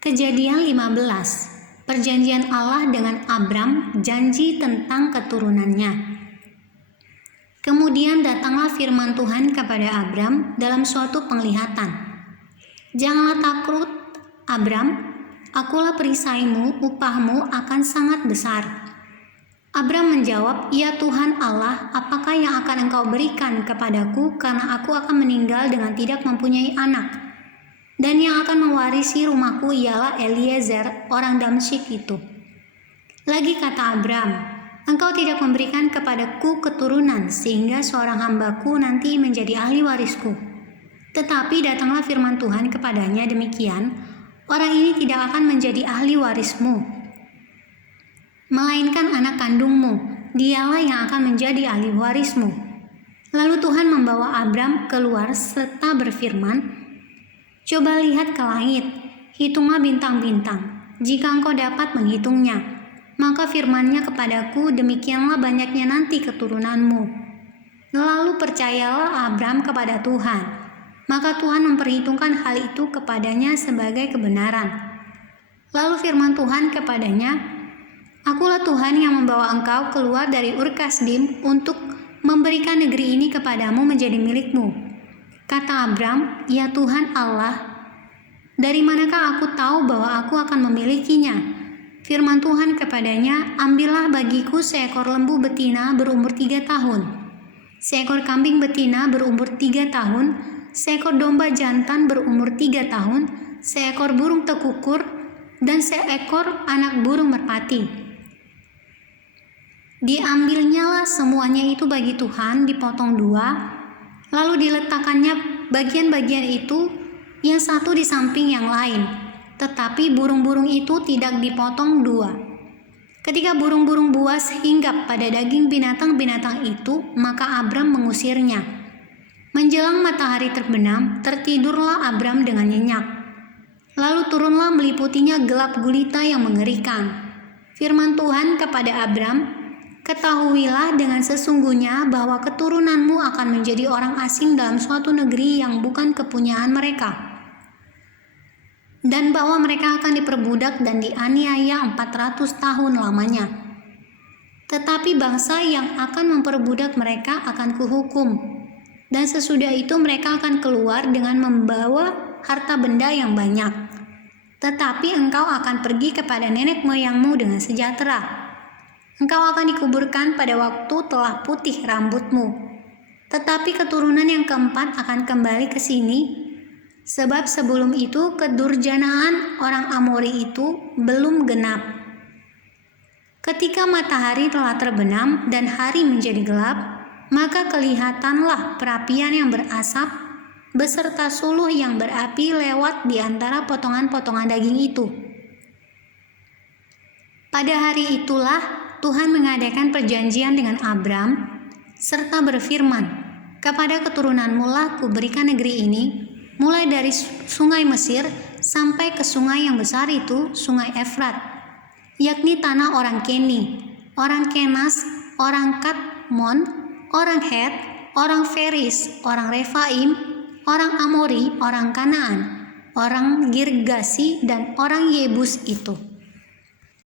Kejadian 15. Perjanjian Allah dengan Abram, janji tentang keturunannya. Kemudian datanglah firman Tuhan kepada Abram dalam suatu penglihatan. Janganlah takut, Abram, akulah perisaimu, upahmu akan sangat besar. Abram menjawab, ya Tuhan Allah, apakah yang akan engkau berikan kepadaku karena aku akan meninggal dengan tidak mempunyai anak? Dan yang akan mewarisi rumahku ialah Eliezer, orang Damsyik itu. Lagi kata Abram, engkau tidak memberikan kepadaku keturunan sehingga seorang hambaku nanti menjadi ahli warisku. Tetapi datanglah firman Tuhan kepadanya demikian, orang ini tidak akan menjadi ahli warismu, melainkan anak kandungmu, dialah yang akan menjadi ahli warismu. Lalu Tuhan membawa Abram keluar serta berfirman, coba lihat ke langit, hitunglah bintang-bintang, jika engkau dapat menghitungnya. Maka firman-Nya kepadaku, demikianlah banyaknya nanti keturunanmu. Lalu percayalah Abram kepada Tuhan. Maka Tuhan memperhitungkan hal itu kepadanya sebagai kebenaran. Lalu firman Tuhan kepadanya, akulah Tuhan yang membawa engkau keluar dari Ur Kasdim untuk memberikan negeri ini kepadamu menjadi milikmu. Kata Abram, ya Tuhan Allah, dari manakah aku tahu bahwa aku akan memilikinya? Firman Tuhan kepadanya, ambillah bagiku seekor lembu betina berumur 3 tahun, seekor kambing betina berumur 3 tahun, seekor domba jantan berumur 3 tahun, seekor burung tekukur, dan seekor anak burung merpati. Diambilnyalah semuanya itu bagi Tuhan, dipotong 2, lalu diletakkannya bagian-bagian itu yang satu di samping yang lain, tetapi burung-burung itu tidak dipotong 2. Ketika burung-burung buas hinggap pada daging binatang-binatang itu, maka Abram mengusirnya. Menjelang matahari terbenam, tertidurlah Abram dengan nyenyak. Lalu turunlah meliputinya gelap gulita yang mengerikan. Firman Tuhan kepada Abram, ketahuilah dengan sesungguhnya bahwa keturunanmu akan menjadi orang asing dalam suatu negeri yang bukan kepunyaan mereka, dan bahwa mereka akan diperbudak dan dianiaya 400 tahun lamanya. Tetapi bangsa yang akan memperbudak mereka akan kuhukum, dan sesudah itu mereka akan keluar dengan membawa harta benda yang banyak. Tetapi engkau akan pergi kepada nenek moyangmu dengan sejahtera. Engkau akan dikuburkan pada waktu telah putih rambutmu. Tetapi keturunan yang keempat akan kembali ke sini, sebab sebelum itu kedurjanaan orang Amori itu belum genap. Ketika matahari telah terbenam dan hari menjadi gelap, maka kelihatanlah perapian yang berasap beserta suluh yang berapi lewat di antara potongan-potongan daging itu. Pada hari itulah Tuhan mengadakan perjanjian dengan Abram, serta berfirman, kepada keturunanmu lah kuberikan negeri ini, mulai dari sungai Mesir sampai ke sungai yang besar itu, sungai Efrat, yakni tanah orang Keni, orang Kenas, orang Katmon, orang Het, orang Feris, orang Refaim, orang Amori, orang Kanaan, orang Girgasi, dan orang Yebus itu.